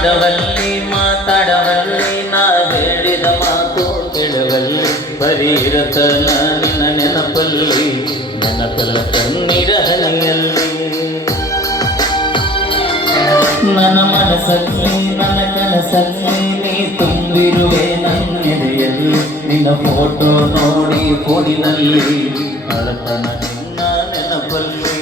ನೋಡವಲ್ಲಿ ಮಾತಾಡವಲ್ಲಿ ನಾ ಹೇಳಿದ ಮಾತು ಕೇಳವಲ್ಲಿ ಬರೀ ಇರತನ ನಿನ್ನ ನೆನಪಲ್ಲಿ ನೆನಪಲ್ಲ ಕಣ್ಣೀರ ಹನಿಯಲ್ಲಿ ನನ್ನ ಮನಸ್ಸಲ್ಲಿ ನನ್ನ ಕನಸಲ್ಲಿ ನೀ ತುಂಬಿರುವೆ ನನ್ನೆದೆಯಲ್ಲಿ ನಿನ್ನ ಫೋಟೋ ನೋಡಿ ಫೋನಿನಲ್ಲಿ ಅಳತನ ನಿನ್ನ ನೆನಪಲ್ಲಿ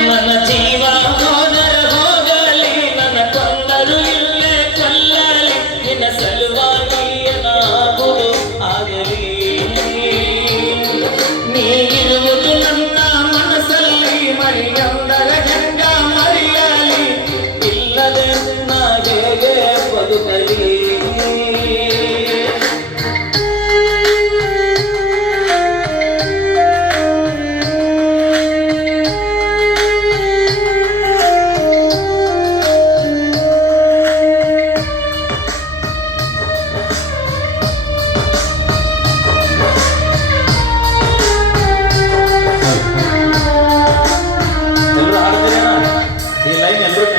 ನನ್ನ ಜೀವ ಹೋದರೆ ಹೋಗಲಿ ನನ್ನ ಕೊಂದರು ಇಲ್ಲೇ ಕೊಲ್ಲಲಿ ನಿನ್ನ ಸಲುವಾಗಿ ಏನಾಗುವುದು ಆಗಲಿ ನೀ ಇರುವುದು ನನ್ನ ಮನಸ್ಸಲ್ಲಿ ಮರಿಯಂದರ ಗಂಗ ಮರೆಯಲಿ ಇಲ್ಲದೆ ನಾ ಹೇಗೆ ಬದುಕಲಿ ಎಲ್ಲರೂ